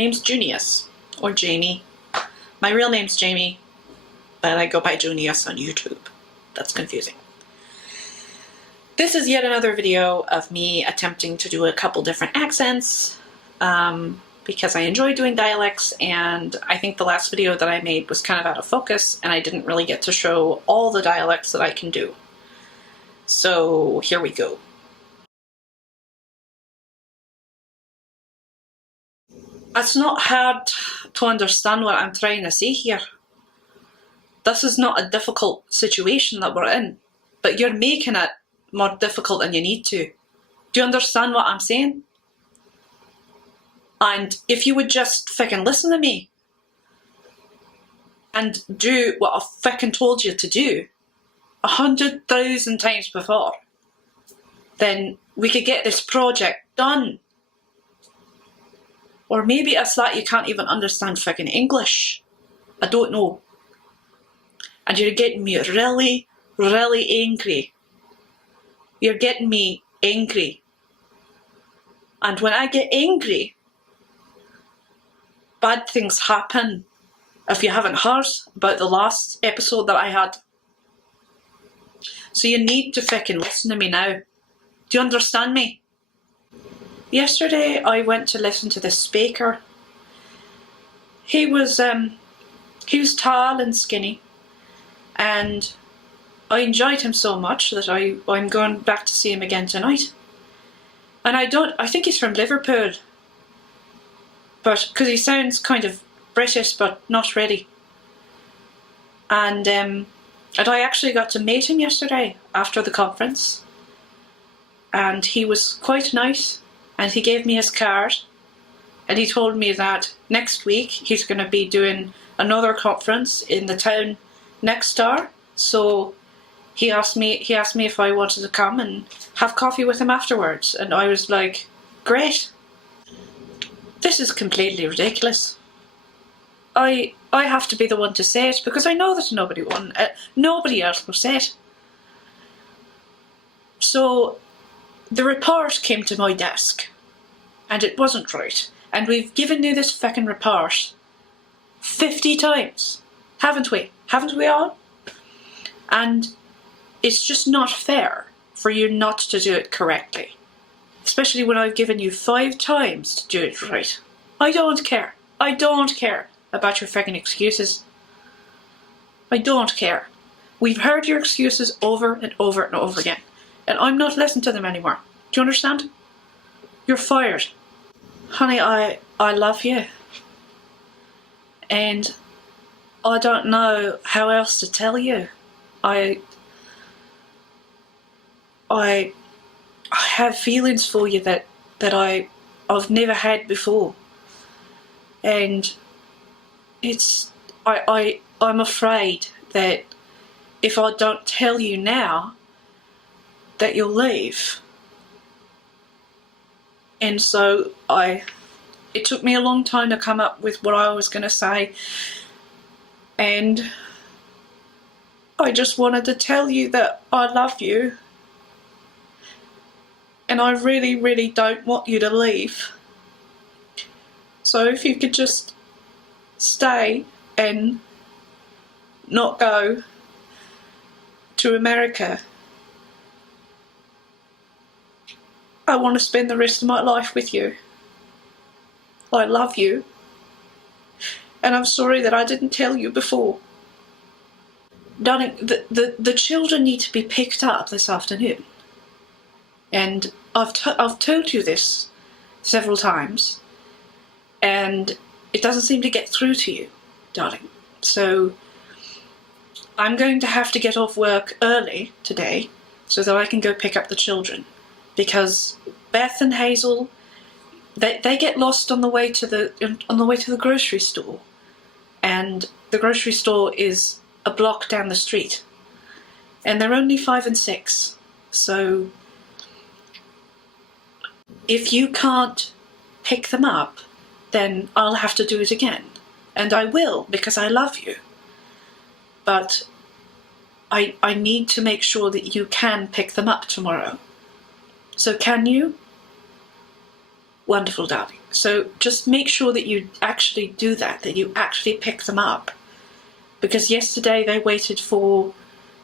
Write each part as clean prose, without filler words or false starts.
name's Junius, or Jamie. My real name's Jamie, but I go by Junius on YouTube. That's confusing. This is yet another video of me attempting to do a couple different accents, because I enjoy doing dialects, and I think the last video that I made was kind of out of focus, and I didn't really get to show all the dialects that I can do. So here we go. It's not hard to understand what I'm trying to say here. This is not a difficult situation that we're in, but you're making it more difficult than you need to. Do you understand what I'm saying? And if you would just frickin' listen to me and do what I frickin' told you to do 100,000 times before, then we could get this project done. Or maybe it's that you can't even understand frickin' English. I don't know. And you're getting me really, really angry. You're getting me angry. And when I get angry, bad things happen. If you haven't heard about the last episode that I had. So you need to frickin' listen to me now. Do you understand me? Yesterday I went to listen to this speaker. He was tall and skinny, and I enjoyed him so much that I'm going back to see him again tonight. And I think he's from Liverpool, but because he sounds kind of British but not really. And I actually got to meet him yesterday after the conference, and he was quite nice. And he gave me his card, and he told me that next week he's going to be doing another conference in the town next door. So he asked me if I wanted to come and have coffee with him afterwards, and I was like, great. This is completely ridiculous. I have to be the one to say it because I know that nobody else will say it. So the report came to my desk, and it wasn't right. And we've given you this fucking report 50 times, haven't we? Haven't we all? And it's just not fair for you not to do it correctly. Especially when I've given you 5 times to do it right. I don't care. I don't care about your fucking excuses. I don't care. We've heard your excuses over and over and over again. And I'm not listening to them anymore. Do you understand? You're fired. Honey, I love you. And I don't know how else to tell you. I have feelings for you that I've never had before. And I'm afraid that if I don't tell you now, that you'll leave. And so it took me a long time to come up with what I was going to say, and I just wanted to tell you that I love you, and I really, really don't want you to leave. So if you could just stay and not go to America. I want to spend the rest of my life with you. I love you. And I'm sorry that I didn't tell you before. Darling, the children need to be picked up this afternoon. And I've told you this several times. And it doesn't seem to get through to you, darling. So I'm going to have to get off work early today so that I can go pick up the children. Because Beth and Hazel, they get lost on the way to the grocery store, and the grocery store is a block down the street, and they're only 5 and 6. So if you can't pick them up, then I'll have to do it again, and I will because I love you. But I need to make sure that you can pick them up tomorrow. So can you? Wonderful, darling. So just make sure that you actually do that you actually pick them up. Because yesterday they waited for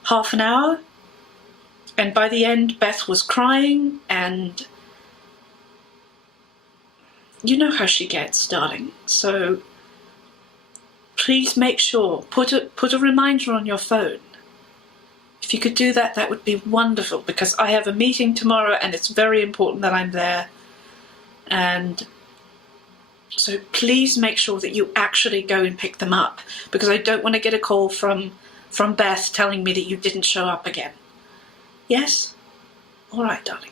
half an hour, and by the end Beth was crying, and you know how she gets, darling. So please make sure, put a reminder on your phone. If you could do that, that would be wonderful, because I have a meeting tomorrow and it's very important that I'm there. And so please make sure that you actually go and pick them up, because I don't want to get a call from Beth telling me that you didn't show up again. Yes? All right, darling.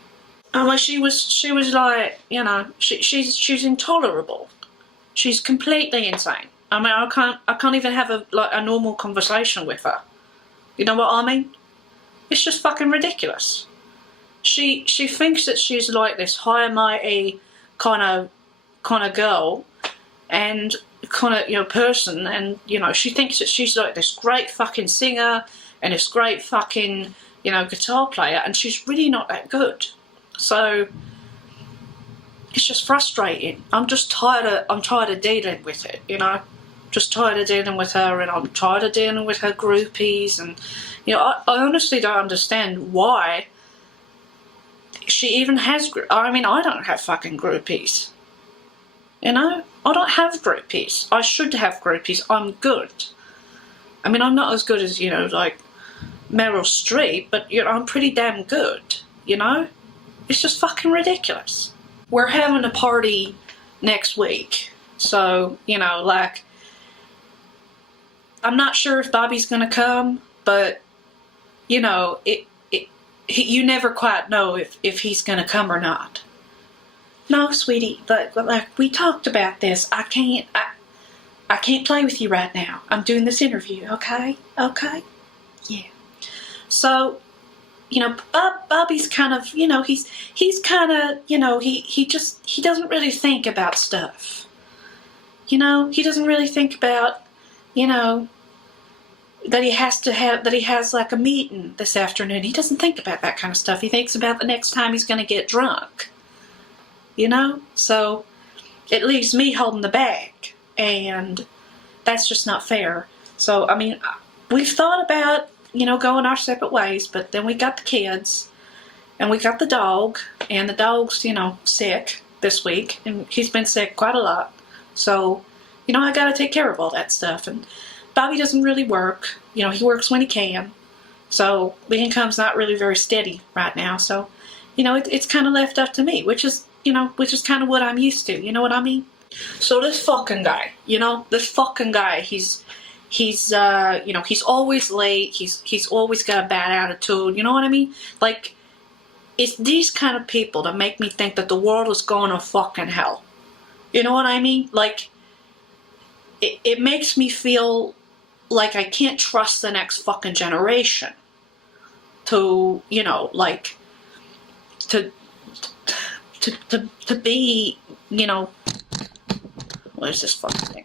Well, she was like, you know, she's intolerable. She's completely insane. I mean, I can't even have a normal conversation with her. You know what I mean? It's just fucking ridiculous. She thinks that she's like this high and mighty kind of girl, and kind of, you know, person, and you know, she thinks that she's like this great fucking singer and this great fucking, you know, guitar player, and she's really not that good. So it's just frustrating. I'm tired of dealing with it, you know. Just tired of dealing with her, and I'm tired of dealing with her groupies, and you know, I honestly don't understand why she even has. I mean, I don't have fucking groupies. You know, I don't have groupies. I should have groupies. I'm good. I mean, I'm not as good as, you know, like Meryl Streep, but you know, I'm pretty damn good. You know, it's just fucking ridiculous. We're having a party next week, so you know, like, I'm not sure if Bobby's gonna come, but you know, you never quite know if he's gonna come or not. No, sweetie, but like we talked about this. I can't play with you right now. I'm doing this interview, okay? Okay? Yeah. So, you know, Bobby's kind of, you know, he's kind of, you know, he doesn't really think about stuff. You know, he doesn't really think about, you know, that he has like a meeting this afternoon. He doesn't think about that kind of stuff. He thinks about the next time he's going to get drunk. You know? So it leaves me holding the bag, and that's just not fair. So, I mean, we've thought about, you know, going our separate ways, but then we got the kids, and we got the dog, and the dog's, you know, sick this week, and he's been sick quite a lot. So, you know, I gotta take care of all that stuff. And Bobby doesn't really work. You know, he works when he can. So the income's not really very steady right now. So, you know, it's kind of left up to me, which is kind of what I'm used to. You know what I mean? So this fucking guy, you know, he's you know, he's always late. He's always got a bad attitude. You know what I mean? Like, it's these kind of people that make me think that the world is going to fucking hell. You know what I mean? Like, it makes me feel like I can't trust the next fucking generation to, you know, like, to be, you know, what is this fucking thing?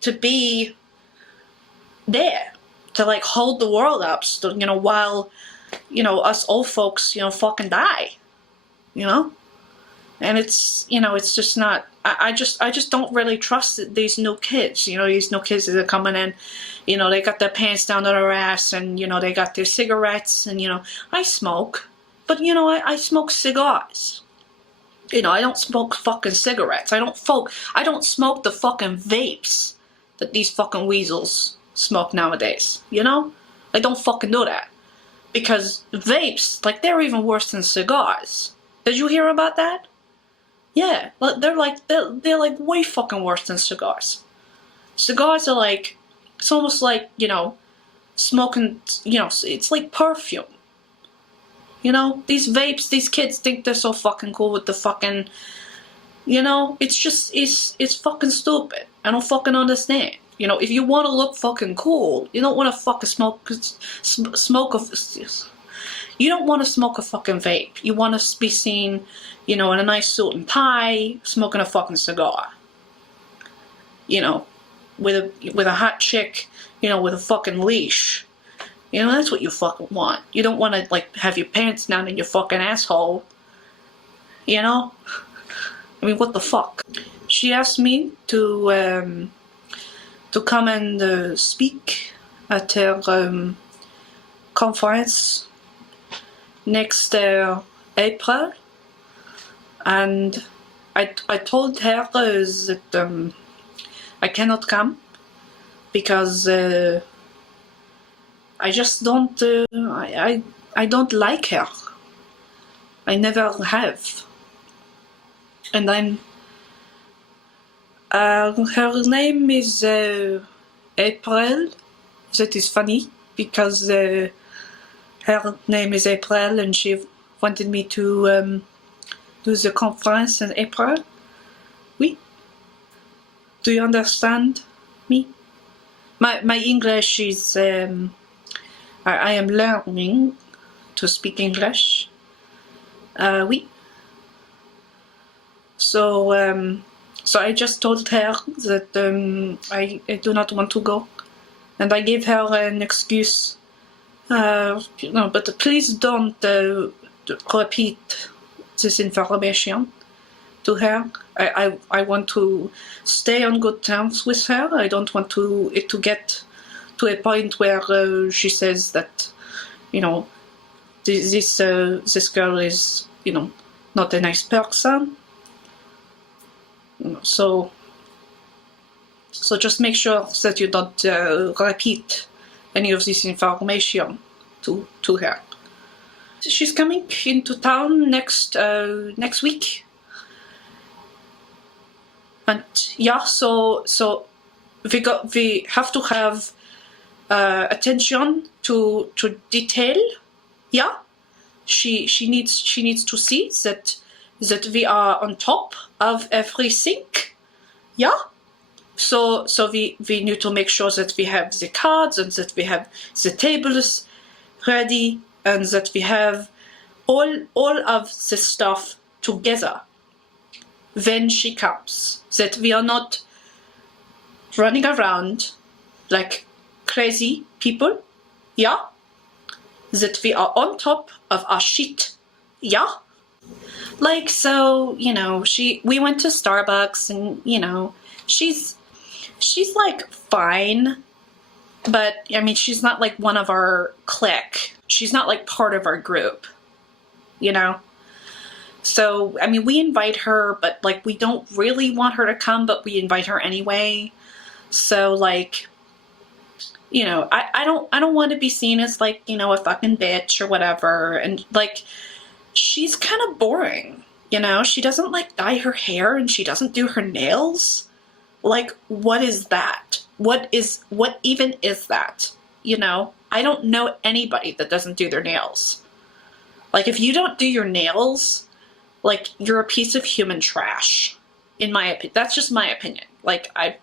To be there, to like hold the world up, so, you know, while, you know, us old folks, you know, fucking die, you know? And it's, you know, it's just not, I just don't really trust these new kids, you know, these new kids that are coming in, you know, they got their pants down to their ass, and, you know, they got their cigarettes, and, you know, I smoke, but, you know, I smoke cigars. You know, I don't smoke fucking cigarettes. I don't smoke the fucking vapes that these fucking weasels smoke nowadays, you know? I don't fucking do that. Because vapes, like, they're even worse than cigars. Did you hear about that? Yeah, they're like way fucking worse than cigars. Cigars are like, it's almost like, you know, smoking, you know, it's like perfume. You know, these vapes, these kids think they're so fucking cool with the fucking, you know, it's just, it's fucking stupid. I don't fucking understand. You know, if you want to look fucking cool, you don't want to fucking you don't want to smoke a fucking vape. You want to be seen, you know, in a nice suit and tie, smoking a fucking cigar. You know, with a hot chick, you know, with a fucking leash. You know, that's what you fucking want. You don't want to, like, have your pants down in your fucking asshole. You know? I mean, what the fuck? She asked me to come and speak at her conference next April, and I told her that I cannot come because I just don't I don't like her. I never have, and I'm. Her name is April. That is funny because her name is April, and she wanted me to do the conference in April. Oui. Do you understand me? My English is I am learning to speak English. Oui. So I just told her that I do not want to go, and I gave her an excuse. But please don't repeat this information to her. I want to stay on good terms with her. I don't want it to get to a point where she says that, this girl is, not a nice person. So just make sure that you don't repeat any of this information to her. She's coming into town next week, and yeah, so we have to have attention to detail. Yeah, she needs to see that we are on top of everything. Yeah. So we need to make sure that we have the cards and that we have the tables ready and that we have all of the stuff together when she comes. That we are not running around like crazy people. Yeah. That we are on top of our shit. Yeah. Like, so, we went to Starbucks and, she's like fine, but I mean, she's not like one of our clique. She's not like part of our group, So, I mean, we invite her, but like, we don't really want her to come, but we invite her anyway. So like, I don't want to be seen as like, a fucking bitch or whatever. And like, she's kind of boring, she doesn't like dye her hair and she doesn't do her nails. Like, what is that? What even is that? I don't know anybody that doesn't do their nails. Like, if you don't do your nails, like, you're a piece of human trash, in my opinion. That's just my opinion. Like, I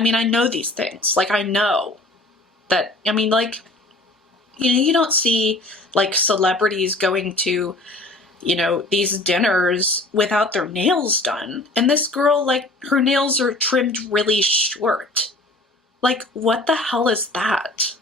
mean, I know these things. Like, I know that, I mean, like, you don't see, like, celebrities going to, these dinners without their nails done. And this girl, like, her nails are trimmed really short. Like, what the hell is that?